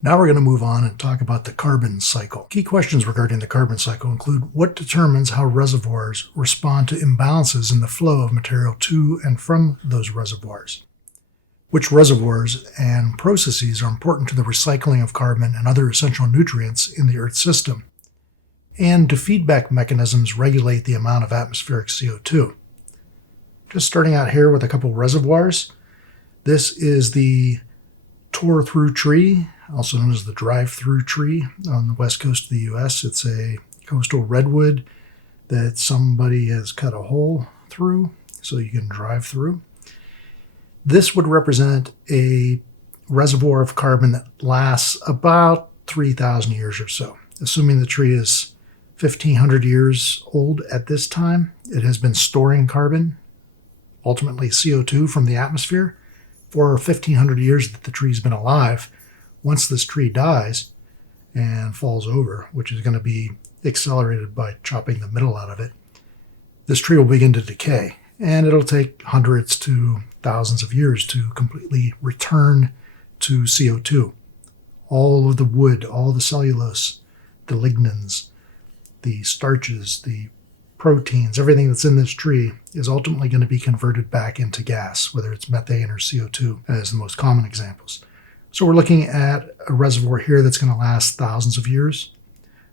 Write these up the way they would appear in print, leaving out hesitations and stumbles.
Now we're going to move on and talk about the carbon cycle. Key questions regarding the carbon cycle include what determines how reservoirs respond to imbalances in the flow of material to and from those reservoirs. Which reservoirs and processes are important to the recycling of carbon and other essential nutrients in the Earth's system? And do feedback mechanisms regulate the amount of atmospheric CO2? Just starting out here with a couple reservoirs. This is the tore-through tree, also known as the drive-through tree on the west coast of the U.S. It's a coastal redwood that somebody has cut a hole through so you can drive through. This would represent a reservoir of carbon that lasts about 3,000 years or so. Assuming the tree is 1,500 years old at this time, it has been storing carbon, ultimately CO2, from the atmosphere for 1,500 years that the tree's been alive. Once this tree dies and falls over, which is going to be accelerated by chopping the middle out of it, this tree will begin to decay, and it'll take hundreds to thousands of years to completely return to CO2. All of the wood, all the cellulose, the lignins, the starches, the proteins, everything that's in this tree is ultimately going to be converted back into gas, whether it's methane or CO2 as the most common examples. So we're looking at a reservoir here that's going to last thousands of years,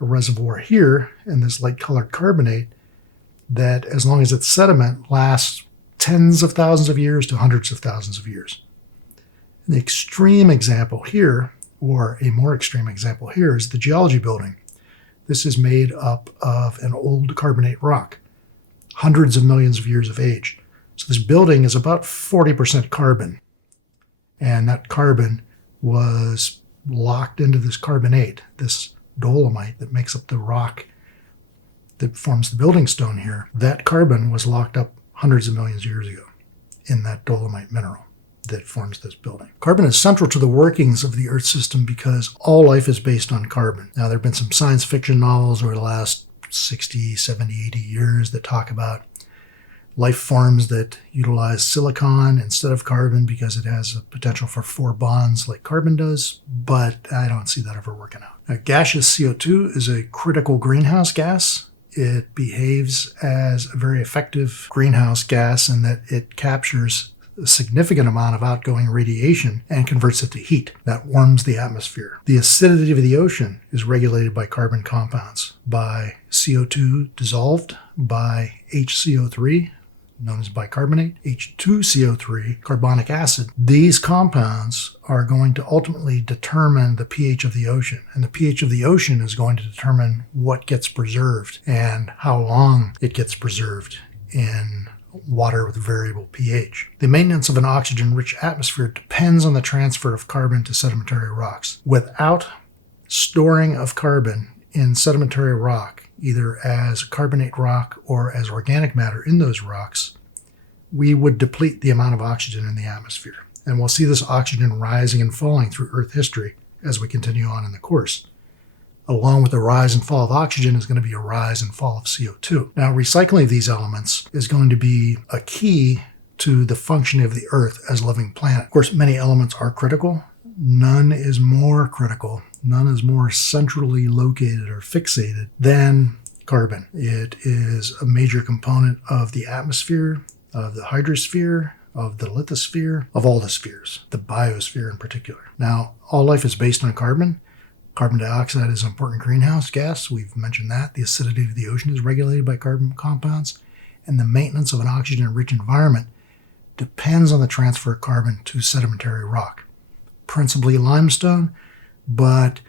a reservoir here in this light-colored carbonate that, as long as it's sediment, lasts tens of thousands of years to hundreds of thousands of years. The extreme example here, or a more extreme example here, is the geology building. This is made up of an old carbonate rock, hundreds of millions of years of age. So this building is about 40% carbon, and that carbon was locked into this carbonate, this dolomite that makes up the rock that forms the building stone here. That carbon was locked up hundreds of millions of years ago in that dolomite mineral that forms this building. Carbon is central to the workings of the Earth system because all life is based on carbon. Now, there have been some science fiction novels over the last 60, 70, 80 years that talk about life forms that utilize silicon instead of carbon because it has a potential for 4 bonds like carbon does, but I don't see that ever working out. Now, gaseous CO2 is a critical greenhouse gas. It behaves as a very effective greenhouse gas in that it captures a significant amount of outgoing radiation and converts it to heat. That warms the atmosphere. The acidity of the ocean is regulated by carbon compounds, by CO2 dissolved, by HCO3, known as bicarbonate, H2CO3, carbonic acid. These compounds are going to ultimately determine the pH of the ocean. And the pH of the ocean is going to determine what gets preserved and how long it gets preserved in water with variable pH. The maintenance of an oxygen-rich atmosphere depends on the transfer of carbon to sedimentary rocks. Without storing of carbon in sedimentary rock, either as carbonate rock or as organic matter in those rocks, we would deplete the amount of oxygen in the atmosphere. And we'll see this oxygen rising and falling through Earth history as we continue on in the course. Along with the rise and fall of oxygen is going to be a rise and fall of CO2. Now, recycling of these elements is going to be a key to the functioning of the Earth as a living planet. Of course, many elements are critical. None is more critical. None is more centrally located or fixated than carbon. It is a major component of the atmosphere, of the hydrosphere, of the lithosphere, of all the spheres, the biosphere in particular. Now, all life is based on carbon. Carbon dioxide is an important greenhouse gas. We've mentioned that. The acidity of the ocean is regulated by carbon compounds. And the maintenance of an oxygen-rich environment depends on the transfer of carbon to sedimentary rock. Principally limestone, but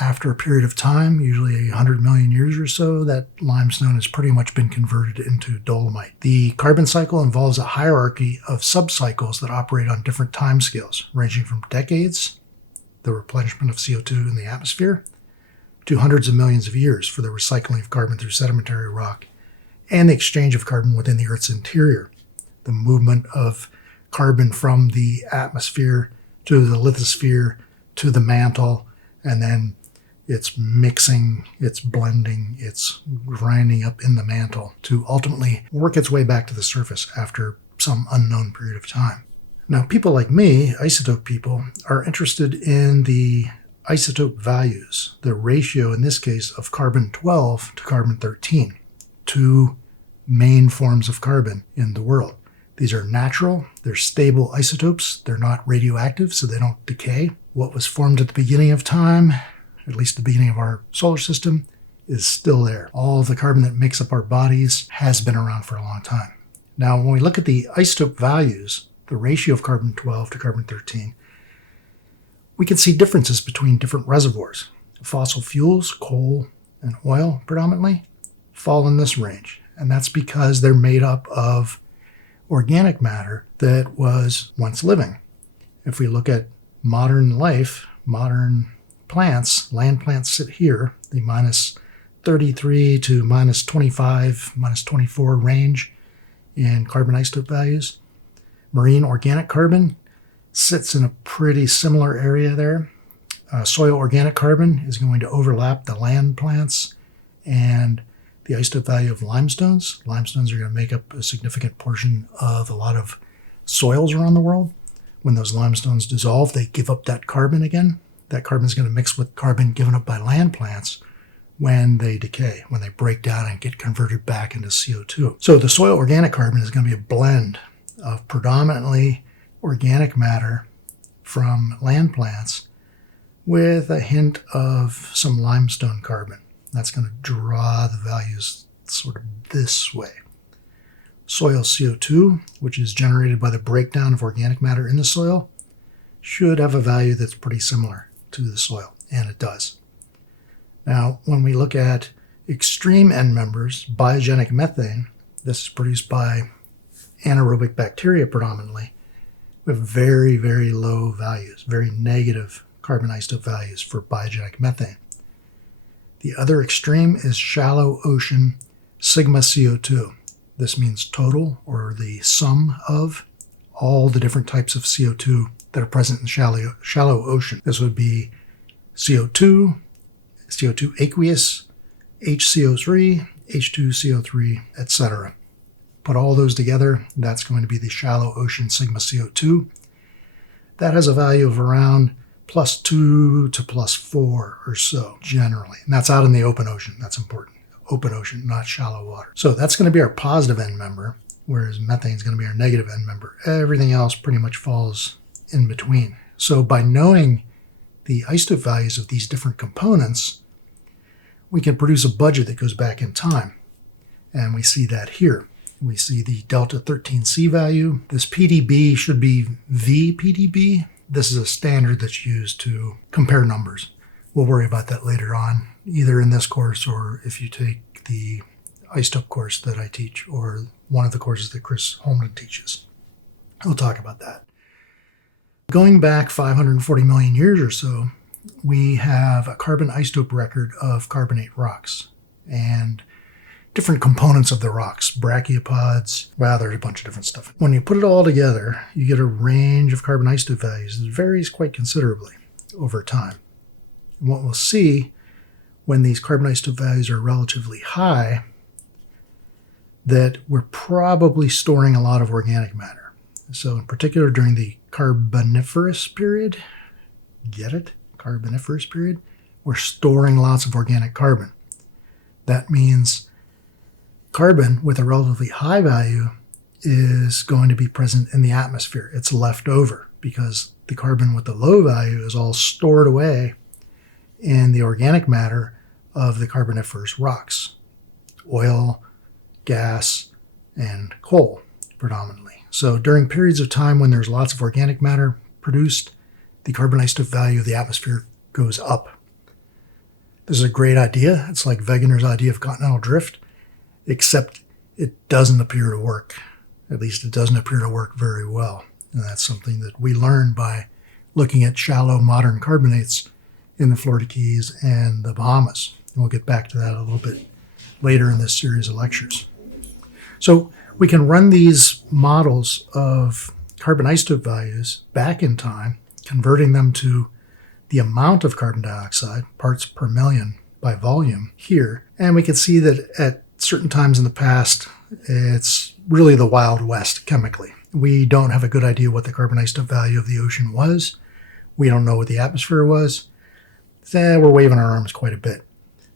after a period of time, usually 100 million years or so, that limestone has pretty much been converted into dolomite. The carbon cycle involves a hierarchy of subcycles that operate on different timescales, ranging from decades, the replenishment of CO2 in the atmosphere, to hundreds of millions of years for the recycling of carbon through sedimentary rock and the exchange of carbon within the Earth's interior, the movement of carbon from the atmosphere to the lithosphere to the mantle, and then it's mixing, it's blending, it's grinding up in the mantle to ultimately work its way back to the surface after some unknown period of time. Now, people like me, isotope people, are interested in the isotope values, the ratio in this case of carbon-12 to carbon-13, two main forms of carbon in the world. These are natural, they're stable isotopes, they're not radioactive, so they don't decay. What was formed at the beginning of time, at least the beginning of our solar system, is still there. All of the carbon that makes up our bodies has been around for a long time. Now, when we look at the isotope values, the ratio of carbon-12 to carbon-13, we can see differences between different reservoirs. Fossil fuels, coal and oil predominantly, fall in this range. And that's because they're made up of organic matter that was once living. If we look at modern life, modern plants, land plants sit here, the minus 33 to minus 25, minus 24 range in carbon isotope values. Marine organic carbon sits in a pretty similar area there. Soil organic carbon is going to overlap the land plants and the isotope value of limestones. Limestones are going to make up a significant portion of a lot of soils around the world. When those limestones dissolve, they give up that carbon again. That carbon is going to mix with carbon given up by land plants when they decay, when they break down and get converted back into CO2. So the soil organic carbon is going to be a blend of predominantly organic matter from land plants with a hint of some limestone carbon. That's going to draw the values sort of this way. Soil CO2, which is generated by the breakdown of organic matter in the soil, should have a value that's pretty similar to the soil, and it does. Now, when we look at extreme end members, biogenic methane, this is produced by anaerobic bacteria predominantly, we have very, very low values, very negative carbon isotope values for biogenic methane. The other extreme is shallow ocean sigma CO2. This means total, or the sum of, all the different types of CO2 that are present in shallow ocean. This would be CO2, CO2 aqueous, HCO3, H2CO3, etc. Put all those together, that's going to be the shallow ocean sigma CO2. That has a value of around +2 to +4 or so, generally. And that's out in the open ocean. That's important. Open ocean, not shallow water. So that's going to be our positive end member, whereas methane is going to be our negative end member. Everything else pretty much falls in between. So by knowing the isotope values of these different components, we can produce a budget that goes back in time. And we see that here. We see the delta 13C value. This PDB should be VPDB. This is a standard that's used to compare numbers. We'll worry about that later on, either in this course or if you take the isotope course that I teach or one of the courses that Chris Holman teaches. We'll talk about that. Going back 540 million years or so, we have a carbon isotope record of carbonate rocks and different components of the rocks, brachiopods. Wow, there's a bunch of different stuff. When you put it all together, you get a range of carbon isotope values that varies quite considerably over time. And what we'll see when these carbon isotope values are relatively high, that we're probably storing a lot of organic matter. So in particular during the Carboniferous period, get it? Carboniferous period, we're storing lots of organic carbon. That means carbon with a relatively high value is going to be present in the atmosphere. It's left over because the carbon with the low value is all stored away in the organic matter of the Carboniferous rocks, oil, gas, and coal predominantly. So during periods of time when there's lots of organic matter produced, the carbon isotope value of the atmosphere goes up. This is a great idea. It's like Wegener's idea of continental drift, except it doesn't appear to work. At least it doesn't appear to work very well. And that's something that we learned by looking at shallow modern carbonates in the Florida Keys and the Bahamas. And we'll get back to that a little bit later in this series of lectures. So we can run these models of carbon isotope values back in time, converting them to the amount of carbon dioxide, parts per million by volume here. And we can see that at certain times in the past, it's really the Wild West chemically. We don't have a good idea what the carbon isotope value of the ocean was. We don't know what the atmosphere was. we're waving our arms quite a bit.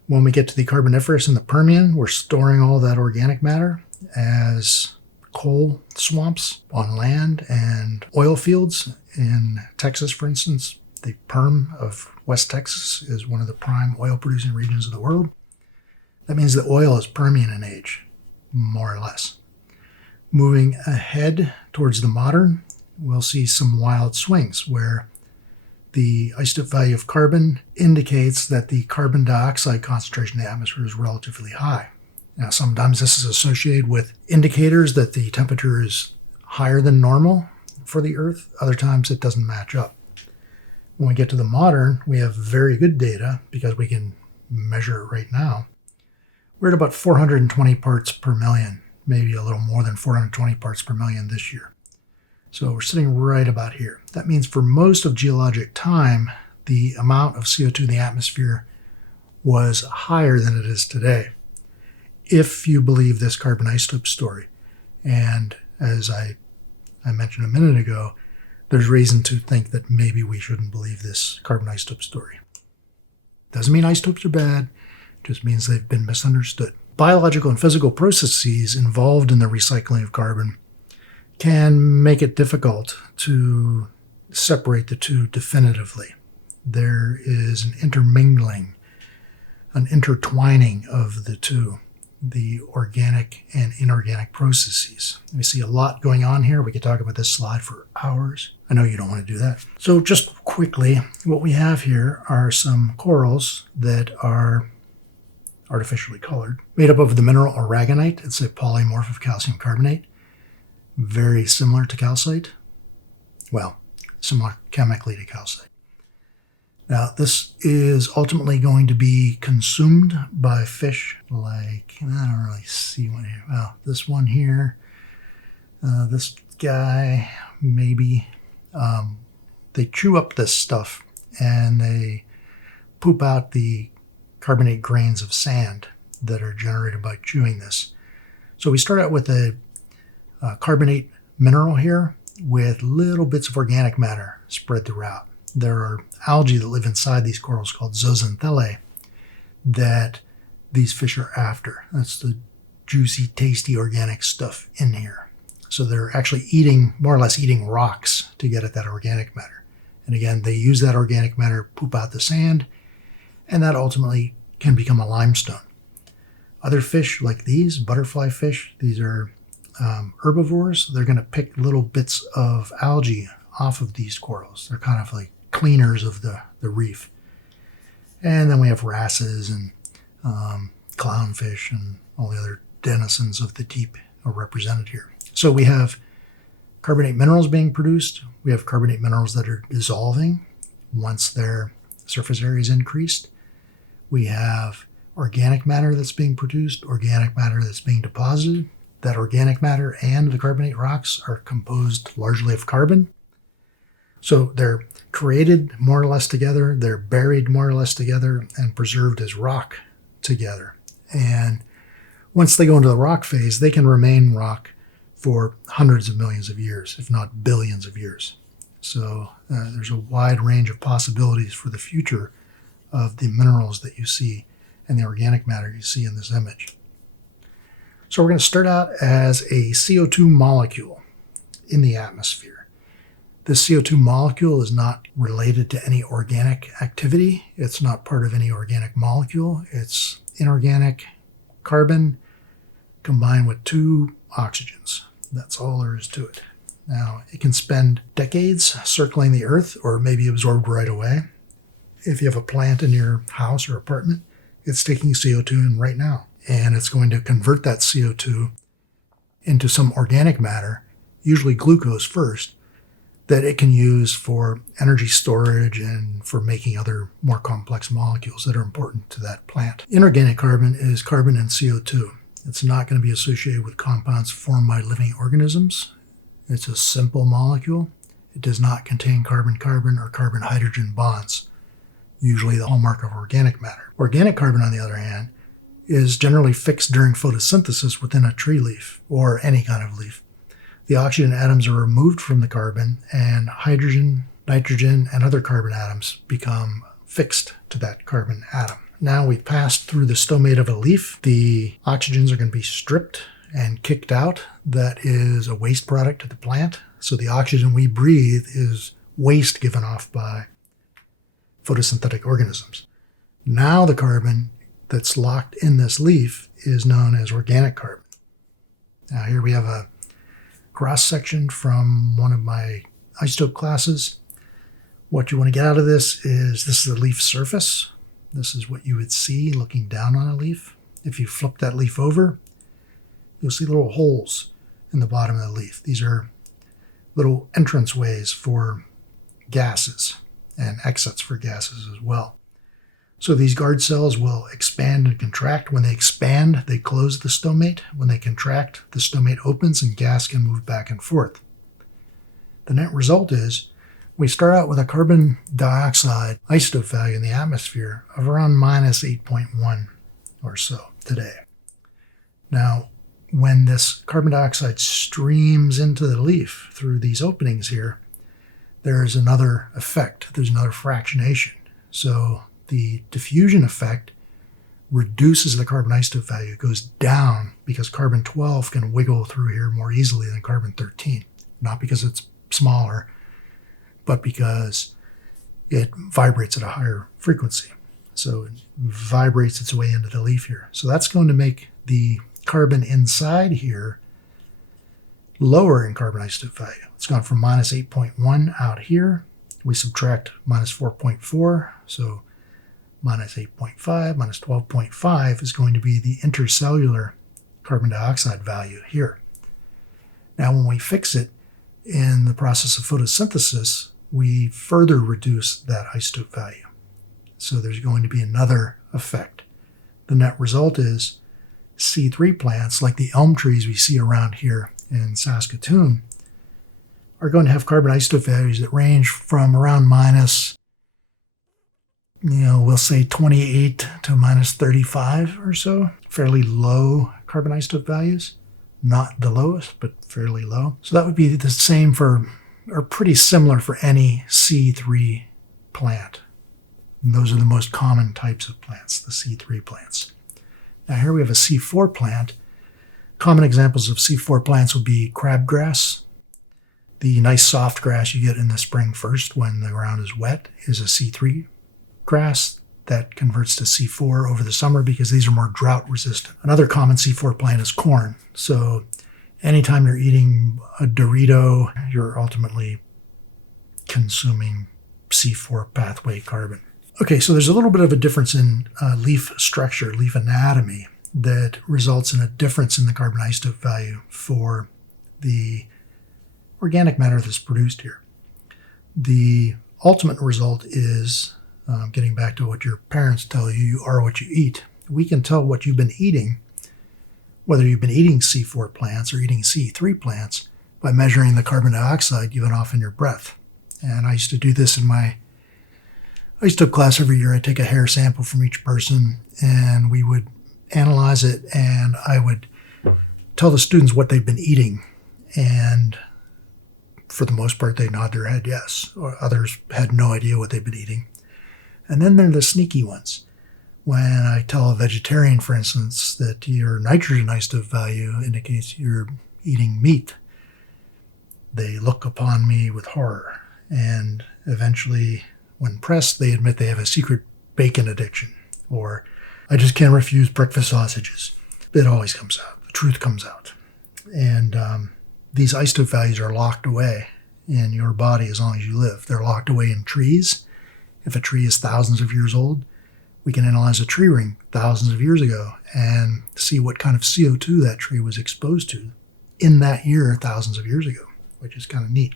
When we get to the Carboniferous and the Permian, we're storing all that organic matter as coal swamps on land and oil fields. In Texas, for instance, the Perm of West Texas is one of the prime oil-producing regions of the world. That means that oil is Permian in age, more or less. Moving ahead towards the modern, we'll see some wild swings where the isotope value of carbon indicates that the carbon dioxide concentration in the atmosphere is relatively high. Now, sometimes this is associated with indicators that the temperature is higher than normal for the Earth. Other times it doesn't match up. When we get to the modern, we have very good data because we can measure it right now. We're at about 420 parts per million, maybe a little more than 420 parts per million this year. So we're sitting right about here. That means for most of geologic time, the amount of CO2 in the atmosphere was higher than it is today, if you believe this carbon isotope story. And as I mentioned a minute ago, there's reason to think that maybe we shouldn't believe this carbon isotope story. Doesn't mean isotopes are bad, just means they've been misunderstood. Biological and physical processes involved in the recycling of carbon can make it difficult to separate the two definitively. There is an intermingling, an intertwining of the two, the organic and inorganic processes. We see a lot going on here. We could talk about this slide for hours. I know you don't want to do that. So just quickly, what we have here are some corals that are artificially colored, made up of the mineral aragonite. It's a polymorph of calcium carbonate. Very similar to calcite. Well, similar chemically to calcite. Now, this is ultimately going to be consumed by fish like, I don't really see one here. Well, this one here, this guy, maybe. They chew up this stuff and they poop out the carbonate grains of sand that are generated by chewing this. So we start out with a carbonate mineral here with little bits of organic matter spread throughout. There are algae that live inside these corals called zooxanthellae that these fish are after. That's the juicy, tasty organic stuff in here. So they're actually eating, more or less eating rocks to get at that organic matter. And again, they use that organic matter, poop out the sand, and that ultimately can become a limestone. Other fish like these, butterfly fish, these are herbivores. They're going to pick little bits of algae off of these corals. They're kind of like cleaners of the reef. And then we have wrasses and clownfish and all the other denizens of the deep are represented here. So we have carbonate minerals being produced. We have carbonate minerals that are dissolving once their surface area is increased. We have organic matter that's being produced, organic matter that's being deposited. That organic matter and the carbonate rocks are composed largely of carbon. So they're created more or less together, they're buried more or less together, and preserved as rock together. And once they go into the rock phase, they can remain rock for hundreds of millions of years, if not billions of years. So there's a wide range of possibilities for the future of the minerals that you see and the organic matter you see in this image. So we're going to start out as a CO2 molecule in the atmosphere. This CO2 molecule is not related to any organic activity. It's not part of any organic molecule. It's inorganic carbon combined with 2 oxygens. That's all there is to it. Now, it can spend decades circling the Earth or maybe absorbed right away. If you have a plant in your house or apartment, it's taking CO2 in right now. And it's going to convert that CO2 into some organic matter, usually glucose first, that it can use for energy storage and for making other more complex molecules that are important to that plant. Inorganic carbon is carbon and CO2. It's not going to be associated with compounds formed by living organisms. It's a simple molecule. It does not contain carbon-carbon or carbon-hydrogen bonds, usually the hallmark of organic matter. Organic carbon, on the other hand, is generally fixed during photosynthesis within a tree leaf or any kind of leaf. The oxygen atoms are removed from the carbon and hydrogen, nitrogen, and other carbon atoms become fixed to that carbon atom. Now we've passed through the stomate of a leaf. The oxygens are going to be stripped and kicked out. That is a waste product to the plant. So the oxygen we breathe is waste given off by photosynthetic organisms. Now the carbon that's locked in this leaf is known as organic carbon. Now here we have a cross-section from one of my isotope classes. What you want to get out of this is the leaf surface. This is what you would see looking down on a leaf. If you flip that leaf over, you'll see little holes in the bottom of the leaf. These are little entrance ways for gases and exits for gases as well. So these guard cells will expand and contract. When they expand, they close the stomate. When they contract, the stomate opens and gas can move back and forth. The net result is we start out with a carbon dioxide isotope value in the atmosphere of around minus 8.1 or so today. Now, when this carbon dioxide streams into the leaf through these openings here, there's another effect. There's another fractionation. So the diffusion effect reduces the carbon isotope value. It goes down because carbon-12 can wiggle through here more easily than carbon-13. Not because it's smaller, but because it vibrates at a higher frequency. So it vibrates its way into the leaf here. So that's going to make the carbon inside here lower in carbon isotope value. It's gone from minus 8.1 out here. We subtract minus 4.4, so minus 8.5, minus 12.5 is going to be the intercellular carbon dioxide value here. Now when we fix it in the process of photosynthesis, we further reduce that isotope value. So there's going to be another effect. The net result is C3 plants, like the elm trees we see around here in Saskatoon, are going to have carbon isotope values that range from around minus, we'll say 28 to minus 35 or so. Fairly low carbon isotope values. Not the lowest, but fairly low. So that would be the same for, or pretty similar for any C3 plant. And those are the most common types of plants, the C3 plants. Now here we have a C4 plant. Common examples of C4 plants would be crabgrass. The nice soft grass you get in the spring first when the ground is wet is a C3 grass that converts to C4 over the summer because these are more drought resistant. Another common C4 plant is corn. So anytime you're eating a Dorito, you're ultimately consuming C4 pathway carbon. Okay, so there's a little bit of a difference in leaf structure, leaf anatomy, that results in a difference in the carbon isotope value for the organic matter that's produced here. The ultimate result is, getting back to what your parents tell you, you are what you eat. We can tell what you've been eating, whether you've been eating C4 plants or eating C3 plants, by measuring the carbon dioxide given off in your breath. And I used to do this in my isotope class every year. I'd take a hair sample from each person and we would analyze it, and I would tell the students what they've been eating. And for the most part, they nod their head yes, or others had no idea what they've been eating. And then there are the sneaky ones. When I tell a vegetarian, for instance, that your nitrogen isotope value indicates you're eating meat, they look upon me with horror. And eventually, when pressed, they admit they have a secret bacon addiction, or I just can't refuse breakfast sausages. It always comes out. The truth comes out. And these isotope values are locked away in your body as long as you live. They're locked away in trees. If a tree is thousands of years old, we can analyze a tree ring thousands of years ago and see what kind of CO2 that tree was exposed to in that year thousands of years ago, which is kind of neat.